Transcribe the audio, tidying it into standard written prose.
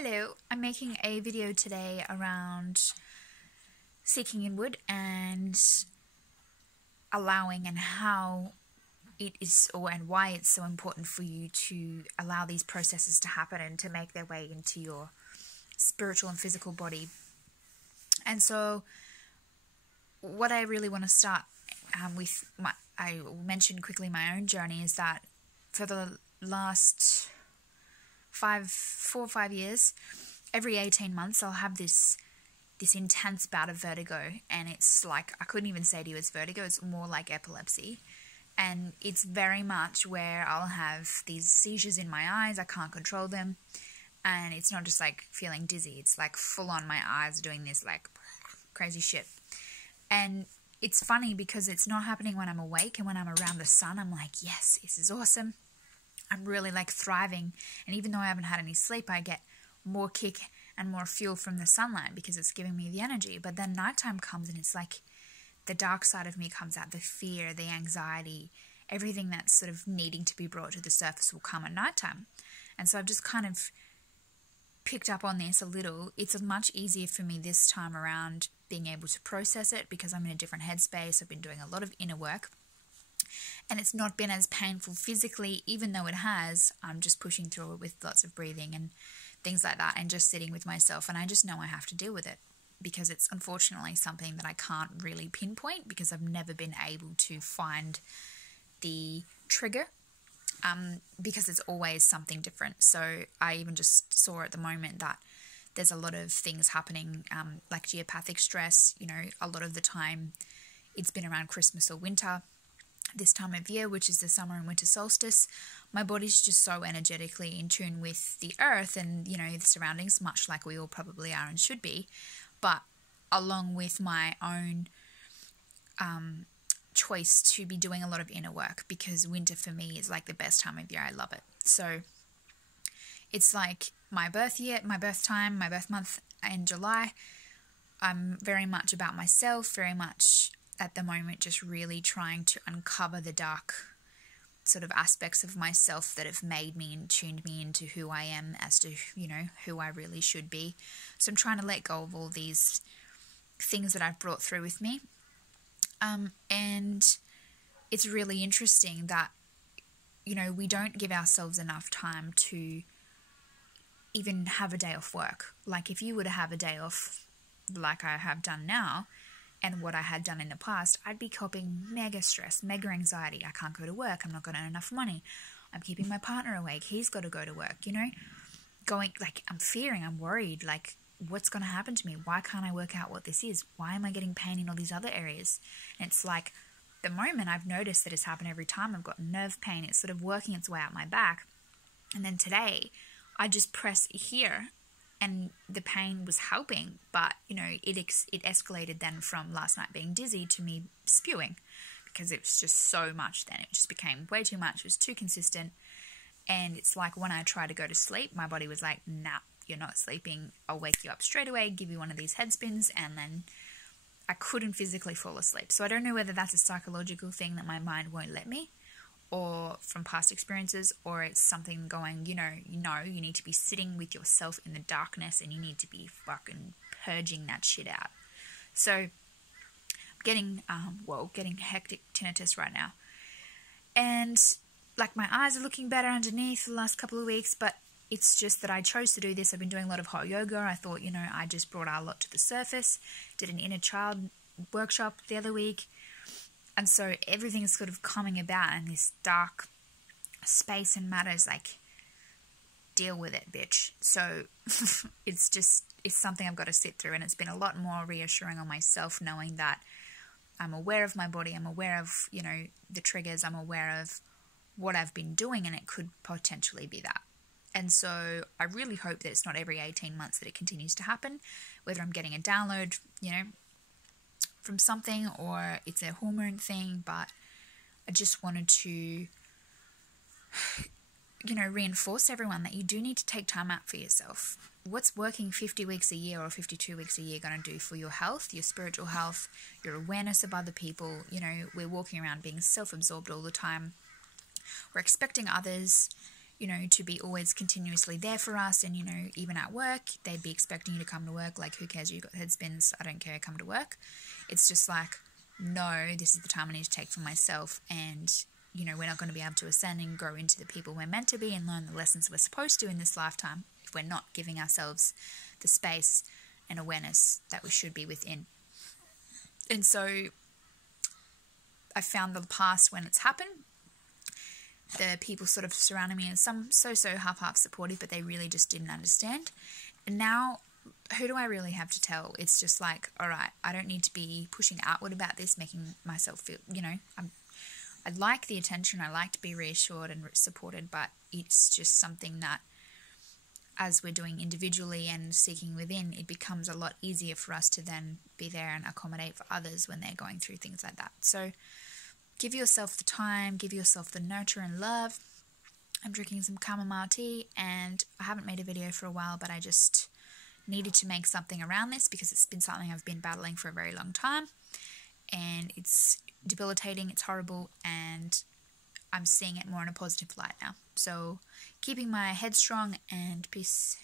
Hello, I'm making a video today around seeking inward and allowing and how it is and why it's so important for you to allow these processes to happen and to make their way into your spiritual and physical body. And so what I really want to start with, I mentioned quickly my own journey, is that for the last 4 or 5 years, every 18 months I'll have this intense bout of vertigo, and it's like, I couldn't even say to you it's vertigo, it's more like epilepsy. And it's very much where I'll have these seizures in my eyes, I can't control them, and it's not just like feeling dizzy, it's like full on my eyes doing this like crazy shit. And it's funny because it's not happening when I'm awake, and when I'm around the sun I'm like, yes, this is awesome, I'm really like thriving. And even though I haven't had any sleep, I get more kick and more fuel from the sunlight because it's giving me the energy. But then nighttime comes and it's like the dark side of me comes out, the fear, the anxiety, everything that's sort of needing to be brought to the surface will come at nighttime. And so I've just kind of picked up on this a little. It's much easier for me this time around being able to process it because I'm in a different headspace. I've been doing a lot of inner work. And it's not been as painful physically, even though it has. I'm just pushing through it with lots of breathing and things like that, and just sitting with myself. And I just know I have to deal with it because it's unfortunately something that I can't really pinpoint because I've never been able to find the trigger, because it's always something different. So I even just saw at the moment that there's a lot of things happening, like geopathic stress. You know, a lot of the time it's been around Christmas or winter. This time of year, which is the summer and winter solstice, my body's just so energetically in tune with the earth and, you know, the surroundings, much like we all probably are and should be, but along with my own choice to be doing a lot of inner work, because winter for me is like the best time of year. I love it. So it's like my birth year, my birth time, my birth month in July. I'm very much about myself, very much at the moment just really trying to uncover the dark sort of aspects of myself that have made me and tuned me into who I am as to, you know, who I really should be. So I'm trying to let go of all these things that I've brought through with me. And it's really interesting that, you know, we don't give ourselves enough time to even have a day off work. Like if you were to have a day off like I have done now, and what I had done in the past, I'd be coping mega stress, mega anxiety. I can't go to work. I'm not going to earn enough money. I'm keeping my partner awake. He's got to go to work, you know? Going, like, I'm fearing, I'm worried, like, what's going to happen to me? Why can't I work out what this is? Why am I getting pain in all these other areas? And it's like, the moment I've noticed that it's happened every time, I've got nerve pain. It's sort of working its way out my back. And then today, I just press here, and the pain was helping, but, you know, it escalated then from last night being dizzy to me spewing because it was just so much then. It just became way too much. It was too consistent. And it's like when I tried to go to sleep, my body was like, nah, you're not sleeping. I'll wake you up straight away, give you one of these head spins, and then I couldn't physically fall asleep. So I don't know whether that's a psychological thing that my mind won't let me, or from past experiences, or it's something going, you need to be sitting with yourself in the darkness and you need to be fucking purging that shit out. So I'm getting hectic tinnitus right now. And like my eyes are looking better underneath the last couple of weeks, but it's just that I chose to do this. I've been doing a lot of hot yoga. I thought, you know, I just brought our lot to the surface, did an inner child workshop the other week. And so everything's sort of coming about in this dark space and matters, like, deal with it, bitch. So it's something I've got to sit through, and it's been a lot more reassuring on myself knowing that I'm aware of my body, I'm aware of, you know, the triggers, I'm aware of what I've been doing, and it could potentially be that. And so I really hope that it's not every 18 months that it continues to happen, whether I'm getting a download, you know, from something, or it's a hormone thing. But I just wanted to, you know, reinforce everyone that you do need to take time out for yourself. What's working 50 weeks a year or 52 weeks a year going to do for your health, your spiritual health, your awareness of other people? You know, we're walking around being self-absorbed all the time. We're expecting others, to be always continuously there for us. And, even at work, they'd be expecting you to come to work. Like, who cares? You got head spins. I don't care. Come to work. It's just like, no, this is the time I need to take for myself. And, we're not going to be able to ascend and grow into the people we're meant to be and learn the lessons we're supposed to in this lifetime if we're not giving ourselves the space and awareness that we should be within. And so I found the past when it's happened, the people sort of surrounding me, and some so half supportive, but they really just didn't understand. And now, who do I really have to tell? It's just like, all right, I don't need to be pushing outward about this, making myself feel, I like the attention, I like to be reassured and supported, but it's just something that, as we're doing individually and seeking within, it becomes a lot easier for us to then be there and accommodate for others when they're going through things like that. So give yourself the time, give yourself the nurture and love. I'm drinking some chamomile tea, and I haven't made a video for a while, but I just needed to make something around this because it's been something I've been battling for a very long time, and it's debilitating, it's horrible, and I'm seeing it more in a positive light now. So keeping my head strong, and peace.